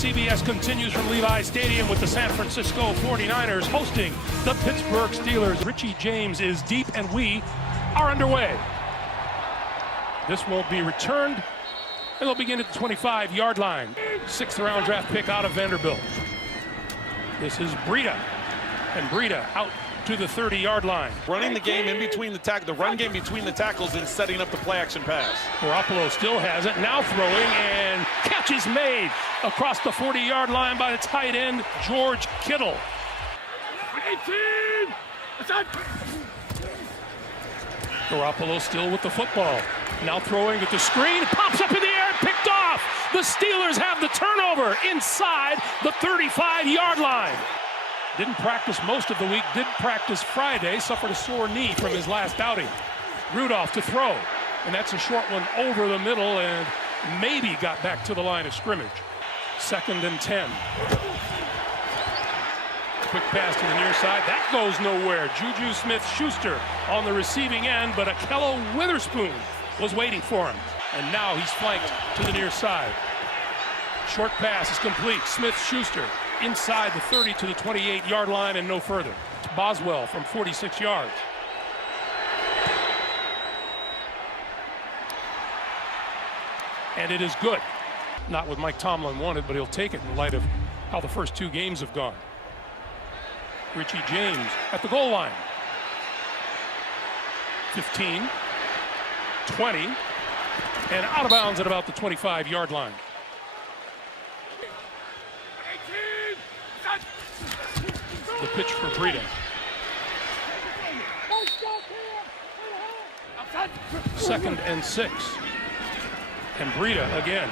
CBS continues from Levi Stadium with the San Francisco 49ers hosting the Pittsburgh Steelers. Richie James is deep and we are underway. This will be returned and they'll begin at the 25-yard line. 6th round draft pick out of Vanderbilt. This is Breida, and Breida out to the 30-yard line. Running the game in between the run game between the tackles and setting up the play action pass. Garoppolo still has it, now throwing, and catch is made across the 40-yard line by the tight end, George Kittle. 18! Garoppolo still with the football. Now throwing at the screen, pops up in the air, picked off. The Steelers have the turnover inside the 35-yard line. Didn't practice most of the week, did practice Friday, suffered a sore knee from his last outing. Rudolph to throw, and that's a short one over the middle and maybe got back to the line of scrimmage. 2nd and 10. Quick pass to the near side, that goes nowhere. Juju Smith-Schuster on the receiving end, but Akello Witherspoon was waiting for him. And now he's flanked to the near side. Short pass is complete. Smith-Schuster inside the 30 to the 28-yard line and no further. Boswell from 46 yards. And it is good. Not what Mike Tomlin wanted, but he'll take it in light of how the first 2 games have gone. Richie James at the goal line. 15, 20, and out of bounds at about the 25-yard line. The pitch for Breida. 2nd and 6. And Breida again.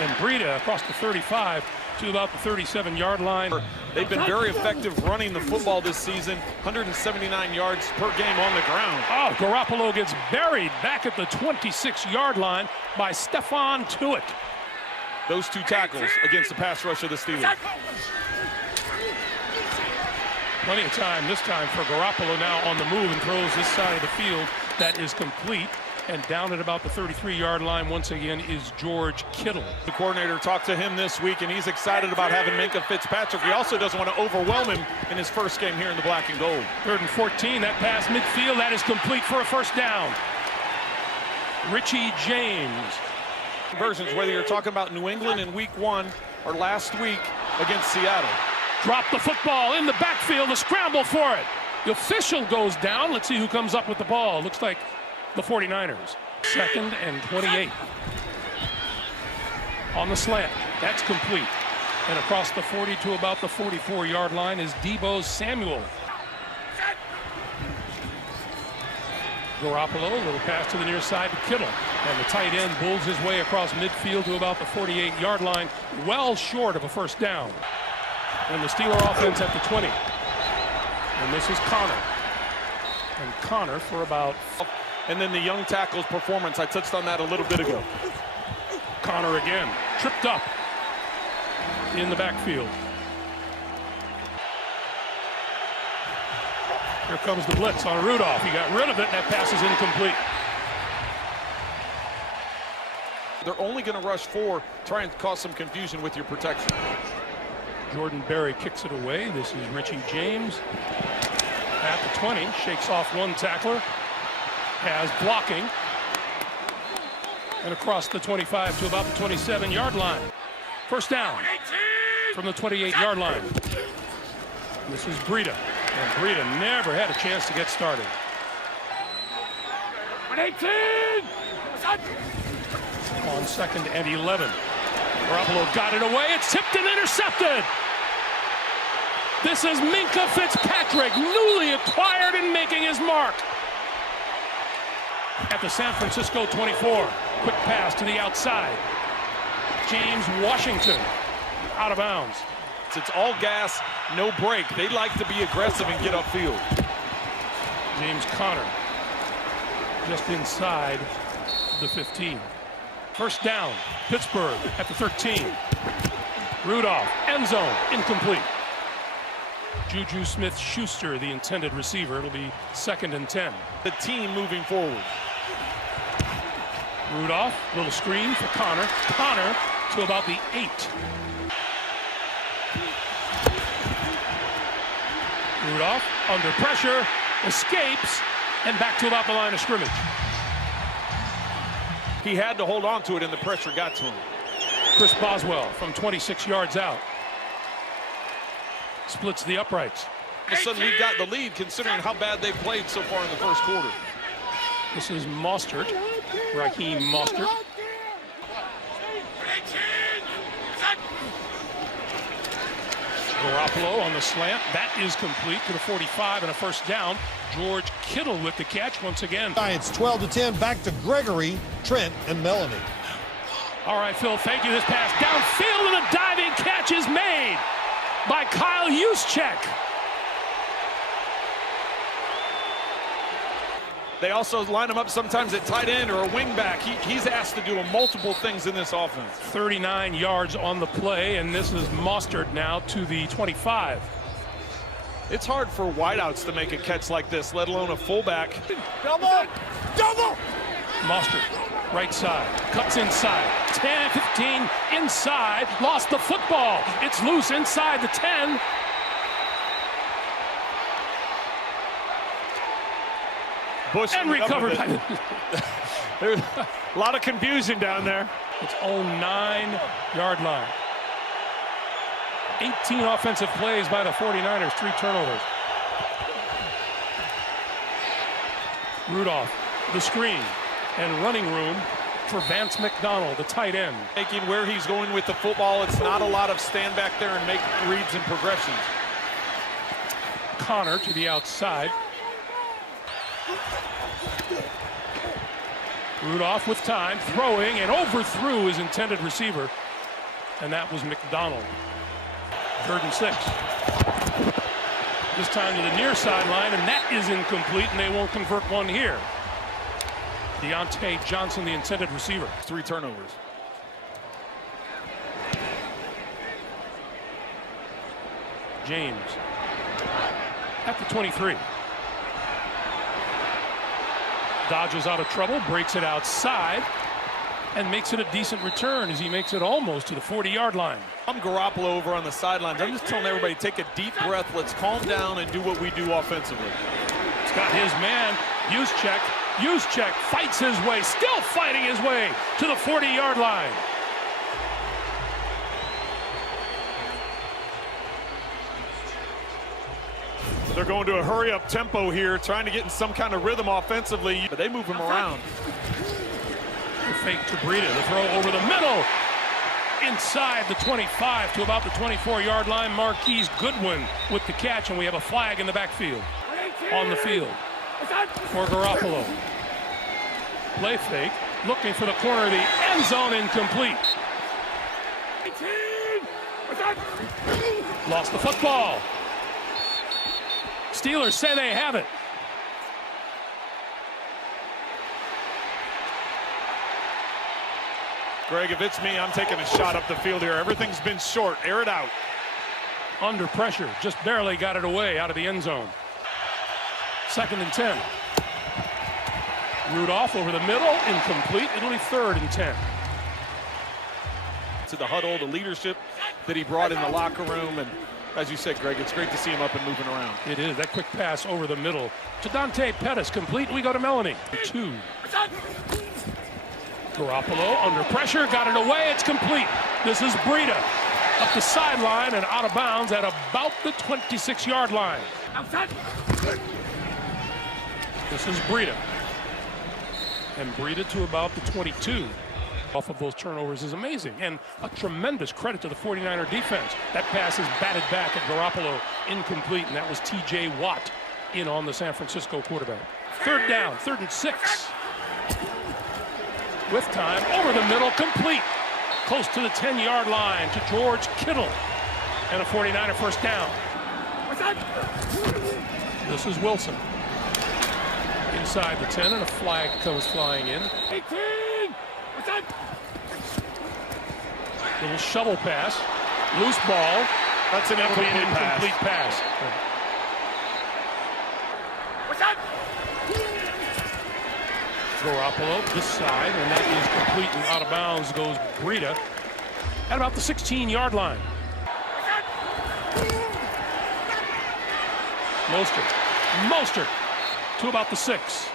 And Breida across the 35 to about the 37-yard line. They've been very effective running the football this season. 179 yards per game on the ground. Oh, Garoppolo gets buried back at the 26-yard line by Stephon Tuitt. Those 2 tackles against the pass rush of the Steelers. Plenty of time this time for Garoppolo now on the move and throws this side of the field. That is complete. And down at about the 33-yard line once again is George Kittle. The coordinator talked to him this week, and he's excited about having Minkah Fitzpatrick. He also doesn't want to overwhelm him in his first game here in the black and gold. 3rd and 14, that pass midfield, that is complete for a first down. Richie James. Conversions, whether you're talking about New England in week 1 or last week against Seattle. Drop the football in the backfield, a scramble for it. The official goes down. Let's see who comes up with the ball. Looks like the 49ers. 2nd and 28. On the slant, that's complete. And across the 40 to about the 44-yard line is Deebo Samuel. Garoppolo, a little pass to the near side to Kittle. And the tight end bulls his way across midfield to about the 48-yard line, well short of a first down. And the Steeler offense at the 20. And this is Connor. And Connor for about... And then the young tackle's performance, I touched on that a little bit ago. Connor again, tripped up in the backfield. Here comes the blitz on Rudolph. He got rid of it, and that pass is incomplete. They're only going to rush 4, try and cause some confusion with your protection. Jordan Berry kicks it away. This is Richie James at the 20, shakes off 1 tackler. Has blocking, and across the 25 to about the 27-yard line. First down from the 28-yard line. This is Breida, and Breida never had a chance to get started. 18! On 2nd and 11. Garoppolo got it away. It's tipped and intercepted. This is Minkah Fitzpatrick, newly acquired and making his mark. At the San Francisco 24. Quick pass to the outside. James Washington out of bounds. It's all gas, no break. They like to be aggressive and get upfield. James Conner just inside the 15. First down, Pittsburgh at the 13. Rudolph, end zone, incomplete. Juju Smith-Schuster, the intended receiver. It'll be 2nd and 10. The team moving forward. Rudolph, little screen for Connor. Connor to about the 8. Rudolph under pressure, escapes, and back to about the line of scrimmage. He had to hold on to it, and the pressure got to him. Chris Boswell from 26 yards out. Splits the uprights. All of a sudden, we've got the lead, considering how bad they played so far in the first quarter. This is Mostert, Raheem Mostert. Garoppolo on the slant. That is complete to the 45 and a first down. George Kittle with the catch once again. Giants 12-10, back to Gregory, Trent, and Melanie. All right, Phil, thank you. This pass downfield, and a diving catch is made by Kyle Juszczyk. They also line him up sometimes at tight end or a wing back. He's asked to do multiple things in this offense. 39 yards on the play, and this is Mostert now to the 25. It's hard for wideouts to make a catch like this, let alone a fullback. Double! Double! Mostert, right side, cuts inside, 10, 15, inside, lost the football. It's loose inside the 10. Bush And recovered by There's a lot of confusion down there. its own 9-yard line. 18 offensive plays by the 49ers, 3 turnovers. Rudolph, the screen, and running room for Vance McDonald, the tight end. Making where he's going with the football, it's not a lot of stand back there and make reads and progressions. Connor to the outside. Rudolph with time, throwing, and overthrew his intended receiver. And that was McDonald. 3rd and 6. This time to the near sideline, and that is incomplete, and they won't convert one here. Deontay Johnson, the intended receiver. 3 turnovers. James at the 23. Dodges out of trouble, breaks it outside, and makes it a decent return as he makes it almost to the 40-yard line. I'm Garoppolo over on the sidelines. I'm just telling everybody, take a deep breath, let's calm down and do what we do offensively. He's got his man, Juszczyk. Juszczyk fights his way, still fighting his way to the 40-yard line. They're going to a hurry-up tempo here, trying to get in some kind of rhythm offensively, but they move him around. The fake to Breida, the throw over the middle. Inside the 25 to about the 24-yard line. Marquise Goodwin with the catch, and we have a flag in the backfield. On the field for Garoppolo. Play fake, looking for the corner of the end zone, incomplete. Lost the football. Steelers say they have it. Greg, if it's me, I'm taking a shot up the field here. Everything's been short. Air it out. Under pressure, just barely got it away out of the end zone. 2nd and 10. Rudolph over the middle, incomplete. It'll be 3rd and 10. To the huddle, the leadership that he brought in the locker room, and as you said, Greg, it's great to see him up and moving around. It is. That quick pass over the middle to Dante Pettis, complete. We go to Melanie. 2. Garoppolo under pressure, got it away. It's complete. This is Breida up the sideline and out of bounds at about the 26-yard line. This is Breida. And Breida to about the 22. Off of those turnovers is amazing, and a tremendous credit to the 49er defense. That pass is batted back at Garoppolo, incomplete, and that was T.J. Watt in on the San Francisco quarterback. 3rd down, 3rd and 6. With time, over the middle, complete. Close to the 10-yard line to George Kittle, and a 49er first down. This is Wilson. Inside the 10, and a flag comes flying in. 18! Little shovel pass, loose ball. That's an incomplete pass. Garoppolo this side, and that is complete and out of bounds goes Breida at about the 16-yard line. Mostert to about the 6.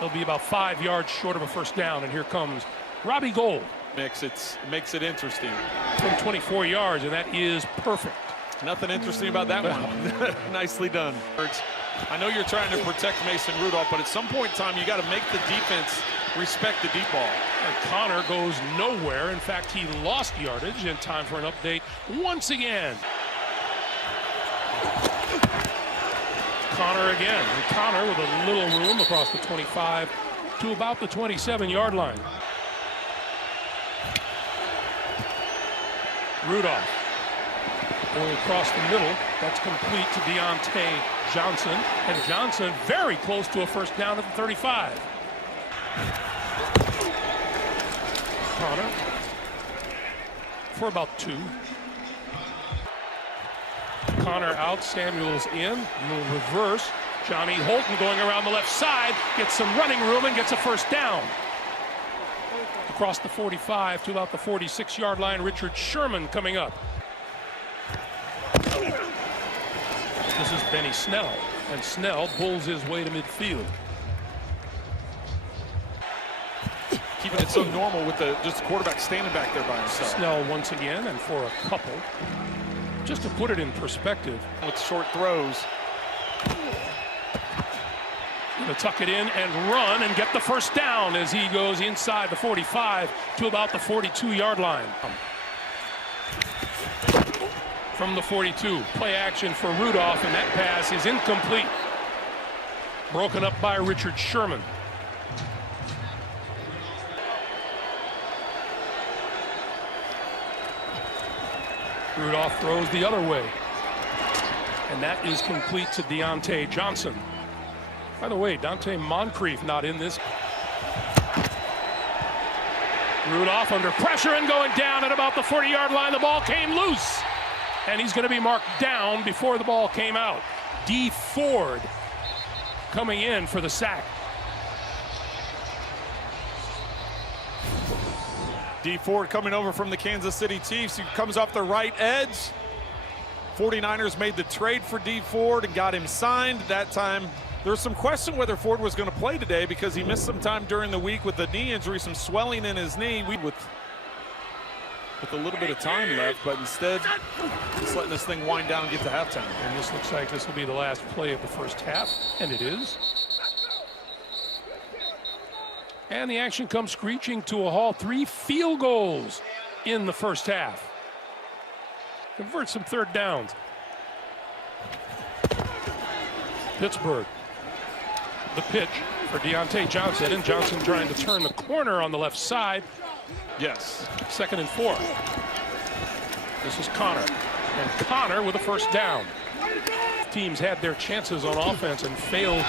He'll be about 5 yards short of a first down, and here comes Robbie Gould. Makes it interesting. From 24 yards, and that is perfect. Nothing interesting about that one. Nicely done. I know you're trying to protect Mason Rudolph, but at some point in time, you got to make the defense respect the deep ball. And Connor goes nowhere. In fact, he lost yardage in time for an update once again. Connor again. And Connor with a little room across the 25 to about the 27-yard line. Rudolph going across the middle. That's complete to Deontay Johnson. And Johnson very close to a first down at the 35. Connor for about 2. Connor out, Samuels in, move reverse. Johnny Holton going around the left side, gets some running room and gets a first down. Across the 45 to about the 46-yard line, Richard Sherman coming up. This is Benny Snell, and Snell pulls his way to midfield. Keeping it so normal with just the quarterback standing back there by himself. Snell once again, and for a couple. Just to put it in perspective. With short throws. Going to tuck it in and run and get the first down as he goes inside the 45 to about the 42-yard line. From the 42, play action for Rudolph, and that pass is incomplete. Broken up by Richard Sherman. Rudolph throws the other way. And that is complete to Deontay Johnson. By the way, Dante Moncrief not in this. Rudolph under pressure and going down at about the 40-yard line. The ball came loose. And he's going to be marked down before the ball came out. D. Ford coming in for the sack. D. Ford coming over from the Kansas City Chiefs. He comes off the right edge. 49ers made the trade for D. Ford and got him signed. That time, there was some question whether Ford was going to play today because he missed some time during the week with the knee injury, some swelling in his knee. With a little bit of time left, but instead, just letting this thing wind down and get to halftime. And this looks like this will be the last play of the first half, and it is. And the action comes screeching to a halt. 3 field goals in the first half. Convert some third downs. Pittsburgh. The pitch for Deontay Johnson, and Johnson trying to turn the corner on the left side. Yes. 2nd and 4. This is Connor. And Connor with a first down. Teams had their chances on offense and failed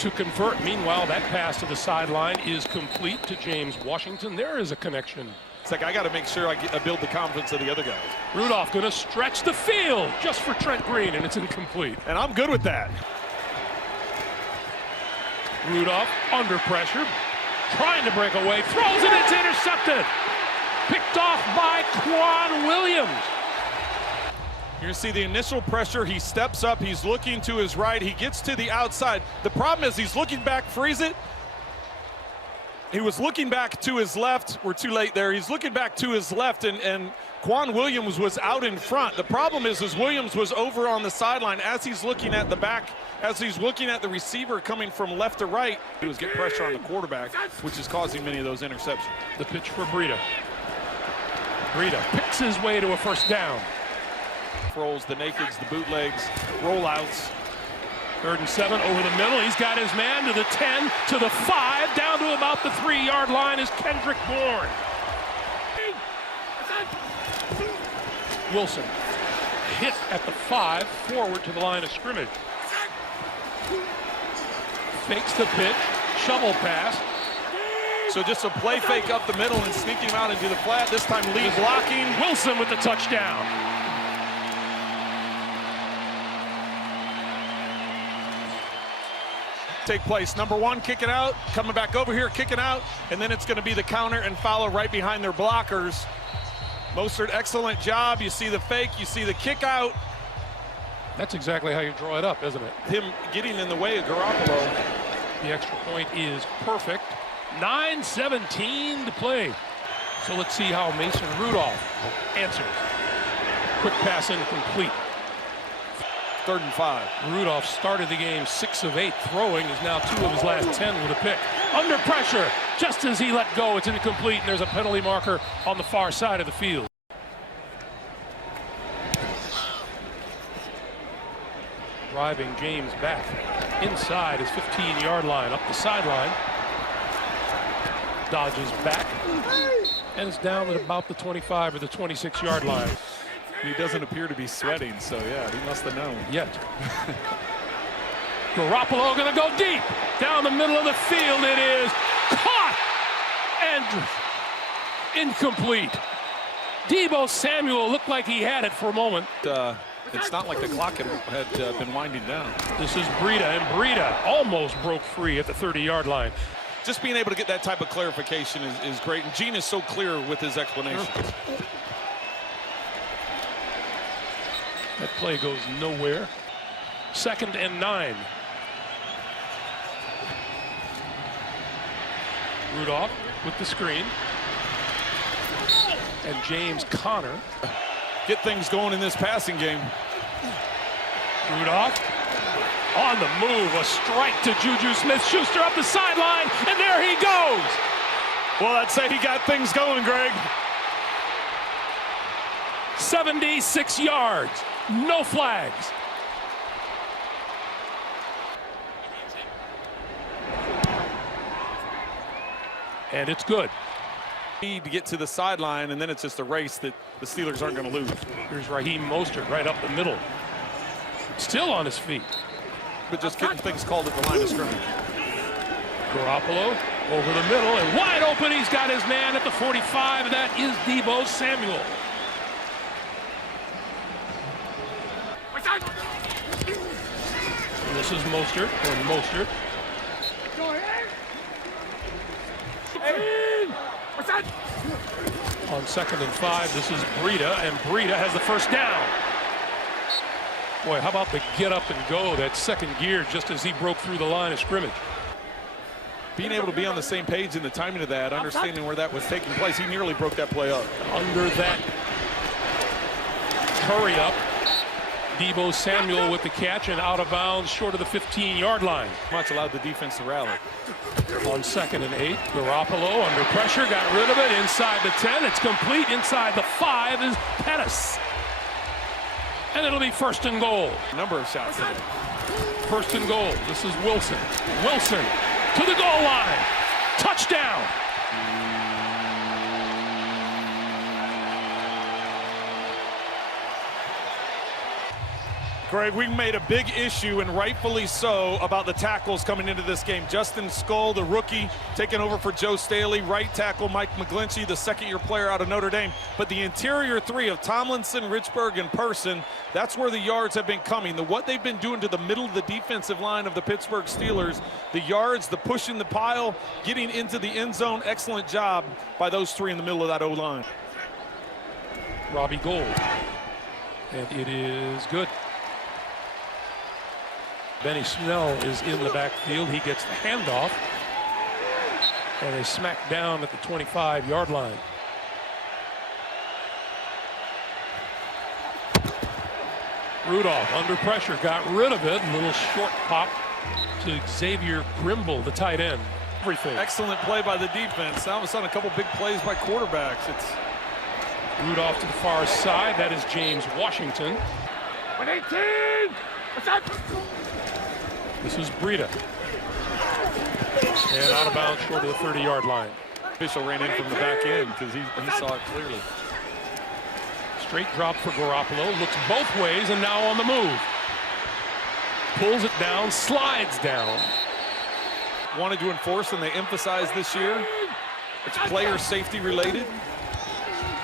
to convert. Meanwhile, that pass to the sideline is complete to James Washington. There is a connection. It's like I got to make sure I build the confidence of the other guys. Rudolph going to stretch the field just for Trent Green, and it's incomplete. And I'm good with that. Rudolph under pressure, trying to break away, throws it, it's intercepted. Picked off by Quan Williams. You're going to see the initial pressure. He steps up. He's looking to his right. He gets to the outside. The problem is he's looking back, freeze it. He was looking back to his left. We're too late there. He's looking back to his left, and Quan Williams was out in front. The problem is Williams was over on the sideline as he's looking at the back, as he's looking at the receiver coming from left to right. He was getting pressure on the quarterback, which is causing many of those interceptions. The pitch for Breida. Breida picks his way to a first down. Rolls, the nakeds, the bootlegs, rollouts. 3rd and 7 over the middle. He's got his man to the 10, to the 5, down to about the 3-yard line is Kendrick Bourne. Wilson hit at the 5, forward to the line of scrimmage. Fakes the pitch, shovel pass. So just a play fake up the middle and sneaking him out into the flat. This time Lee blocking. Wilson with the touchdown. Take place. Number 1 kicking out, coming back over here, kicking out, and then it's going to be the counter and Fowler right behind their blockers. Mostert, excellent job. You see the fake, you see the kick out. That's exactly how you draw it up, isn't it? Him getting in the way of Garoppolo. The extra point is perfect. 9:17 to play. So let's see how Mason Rudolph answers. Quick pass incomplete. 3rd and 5. Rudolph started the game 6 of 8 throwing. Is now 2 of his last 10 with a pick. Under pressure, just as he let go, it's incomplete, and there's a penalty marker on the far side of the field. Driving James back inside his 15-yard line, up the sideline. Dodges back and is down at about the 25 or the 26-yard line. He doesn't appear to be sweating, so yeah, he must have known. Yet. Garoppolo gonna go deep. Down the middle of the field, it is caught and incomplete. Deebo Samuel looked like he had it for a moment. It's not like the clock had been winding down. This is Breida, and Breida almost broke free at the 30-yard line. Just being able to get that type of clarification is great, and Gene is so clear with his explanations. That play goes nowhere. 2nd and 9. Rudolph with the screen. And James Conner. Get things going in this passing game. Rudolph on the move. A strike to Juju Smith-Schuster up the sideline. And there he goes. Well, I'd say he got things going, Greg. 76 yards. No flags. And it's good. Need to get to the sideline, and then it's just a race that the Steelers aren't going to lose. Here's Raheem Mostert right up the middle. Still on his feet. But just getting things called at the line of scrimmage. Garoppolo over the middle and wide open. He's got his man at the 45. That is Deebo Samuel. This is Mostert, or Mostert. On 2nd and 5, this is Breida, and Breida has the first down. Boy, how about the get up and go, that second gear, just as he broke through the line of scrimmage. Being able to be on the same page in the timing of that, understanding where that was taking place, he nearly broke that play up. Under that hurry up, Deebo Samuel with the catch and out of bounds short of the 15-yard line. Much allowed the defense to rally. On 2nd and 8, Garoppolo under pressure, got rid of it inside the 10. It's complete. Inside the 5 is Pettis. And it'll be 1st and goal. Number of shots. 1st and goal. This is Wilson. Wilson to the goal line. Touchdown. Greg, we made a big issue, and rightfully so, about the tackles coming into this game. Justin Skull, the rookie, taking over for Joe Staley. Right tackle Mike McGlinchey, the second-year player out of Notre Dame. But the interior 3 of Tomlinson, Richburg, and Person, that's where the yards have been coming. What they've been doing to the middle of the defensive line of the Pittsburgh Steelers, the yards, the push in the pile, getting into the end zone, excellent job by those 3 in the middle of that O-line. Robbie Gould. And it is good. Benny Snell is in the backfield. He gets the handoff. And is smacked down at the 25-yard line. Rudolph under pressure, got rid of it. A little short pop to Xavier Grimble, the tight end. Everything. Excellent play by the defense. All of a sudden, a couple big plays by quarterbacks. It's Rudolph to the far side. That is James Washington. 118! What's up? This is Breida. And out of bounds short of the 30-yard line. Official ran in from the back end because he saw it clearly. Straight drop for Garoppolo. Looks both ways and now on the move. Pulls it down, slides down. Wanted to enforce, and they emphasized this year, it's player safety related.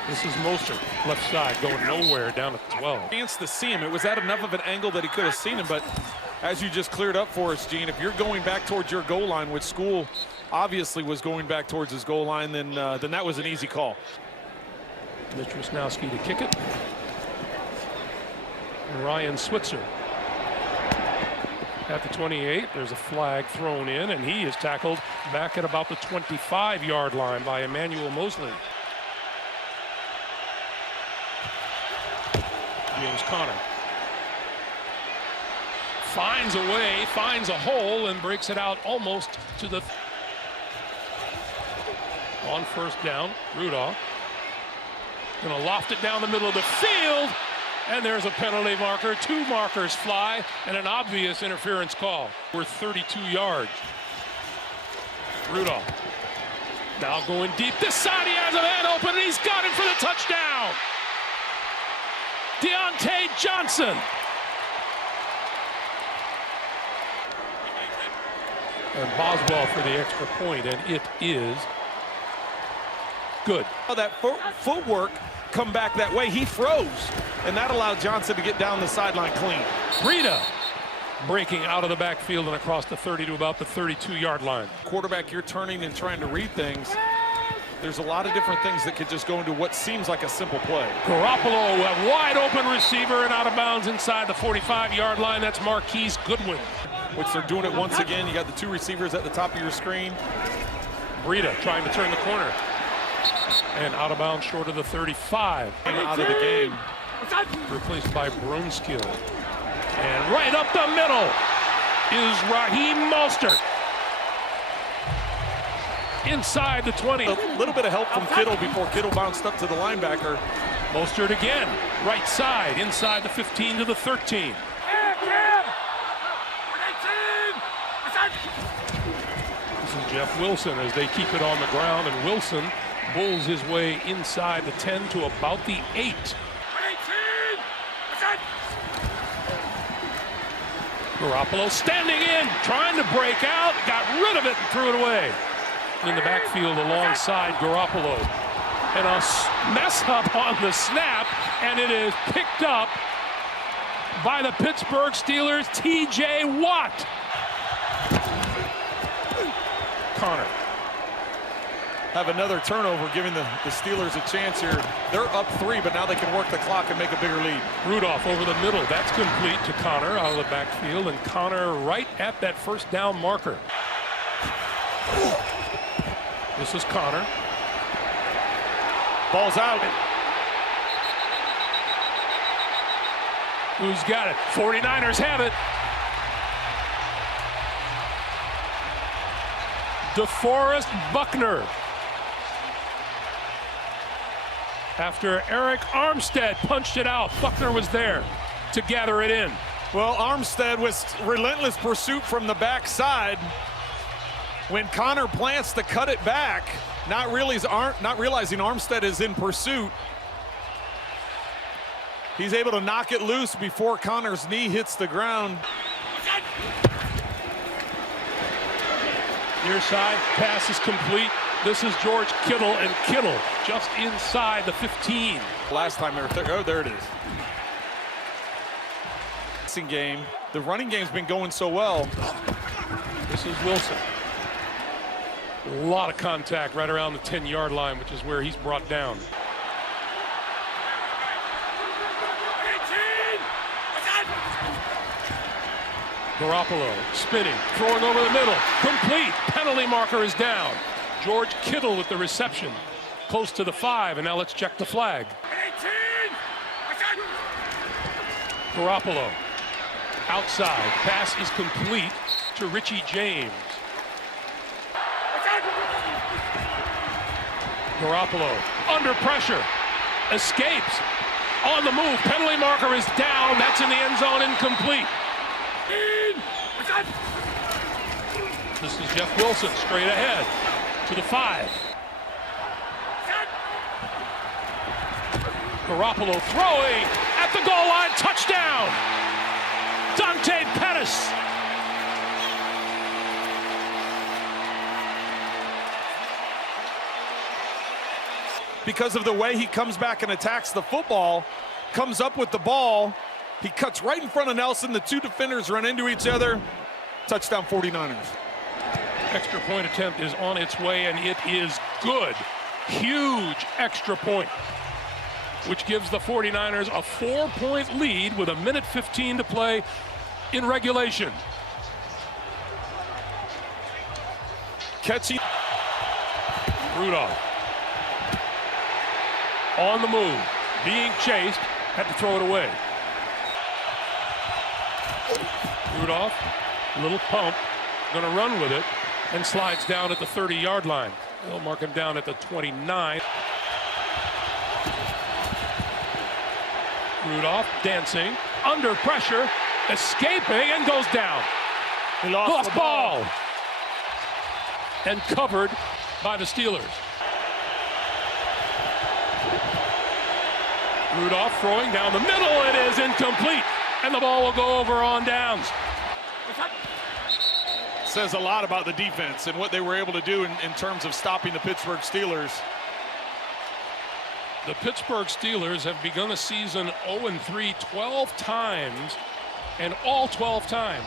This is Mostert, left side, going nowhere, down at 12. Chance to see him. It was at enough of an angle that he could have seen him, but as you just cleared up for us, Gene, if you're going back towards your goal line, which School obviously was going back towards his goal line, then that was an easy call. Mitch Wisnowski to kick it. And Ryan Switzer At the 28, there's a flag thrown in, and he is tackled back at about the 25-yard line by Emmanuel Mosley. James Conner finds a way, finds a hole, and breaks it out almost to the... On first down, Rudolph gonna loft it down the middle of the field, and there's a penalty marker. 2 markers fly, and an obvious interference call. We're 32 yards. Rudolph now going deep. This side, he has a man open, and he's got it for the touchdown. Deontay Johnson. And Boswell for the extra point, and it is good. That footwork come back that way. He froze, and that allowed Johnson to get down the sideline clean. Breida breaking out of the backfield and across the 30 to about the 32-yard line. Quarterback, you're turning and trying to read things. There's a lot of different things that could just go into what seems like a simple play. Garoppolo, a wide open receiver and out of bounds inside the 45-yard line. That's Marquise Goodwin. Which they're doing it once again. You got the 2 receivers at the top of your screen. Breida trying to turn the corner. And out of bounds short of the 35. Out of the game. Replaced by Brunskill. And right up the middle is Raheem Mostert. Inside the 20. A little bit of help from Kittle before Kittle bounced up to the linebacker. Mostert again. Right side. Inside the 15 to the 13. This is Jeff Wilson as they keep it on the ground, and Wilson bulls his way inside the 10 to about the 8. Garoppolo standing in, trying to break out, got rid of it and threw it away. In the backfield alongside Garoppolo. And a mess up on the snap, and it is picked up by the Pittsburgh Steelers, T.J. Watt. Conner. Have another turnover, giving the Steelers a chance here. They're up 3, but now they can work the clock and make a bigger lead. Rudolph over the middle. That's complete to Conner out of the backfield, and Conner right at that first down marker. This is Conner. Ball's out. Who's got it? 49ers have it. DeForest Buckner. After Eric Armstead punched it out, Buckner was there to gather it in. Well, Armstead was relentless pursuit from the backside. When Conner plants to cut it back, not realizing Armstead is in pursuit, he's able to knock it loose before Conner's knee hits the ground. Near side, pass is complete. This is George Kittle, and Kittle just inside the 15. Last time they were there, oh, there it is. Game. The running game's been going so well. This is Wilson. A lot of contact right around the 10-yard line, which is where he's brought down. Garoppolo spinning, throwing over the middle, complete. Penalty marker is down. George Kittle with the reception, close to the 5, and now let's check the flag. Garoppolo outside, pass is complete to Richie James. Garoppolo under pressure, escapes, on the move, penalty marker is down, that's in the end zone, incomplete. This is Jeff Wilson straight ahead to the 5. Garoppolo throwing at the goal line, touchdown! Dante Pettis. Because of the way he comes back and attacks the football, comes up with the ball, he cuts right in front of Nelson, the 2 defenders run into each other, touchdown 49ers. Extra point attempt is on its way, and it is good. Huge extra point, which gives the 49ers a 4-point lead with 1:15 to play in regulation. Catching. Rudolph on the move, being chased, had to throw it away. Rudolph, little pump, gonna run with it, and slides down at the 30-yard line. They'll mark him down at the 29. Rudolph dancing, under pressure, escaping, and goes down. He lost the ball. And covered by the Steelers. Rudolph throwing down the middle. It is incomplete. And the ball will go over on downs. Says a lot about the defense and what they were able to do in terms of stopping the Pittsburgh Steelers. The Pittsburgh Steelers have begun a season 0-3 12 times, and all 12 times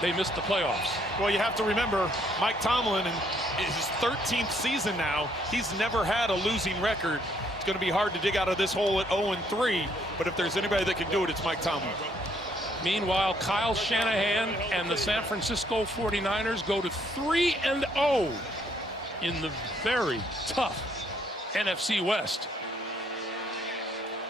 they missed the playoffs. Well, you have to remember, Mike Tomlin, in his 13th season now, he's never had a losing record. It's going to be hard to dig out of this hole at 0-3, but if there's anybody that can do it, it's Mike Tomlin. Meanwhile, Kyle Shanahan and the San Francisco 49ers go to 3-0 in the very tough NFC West.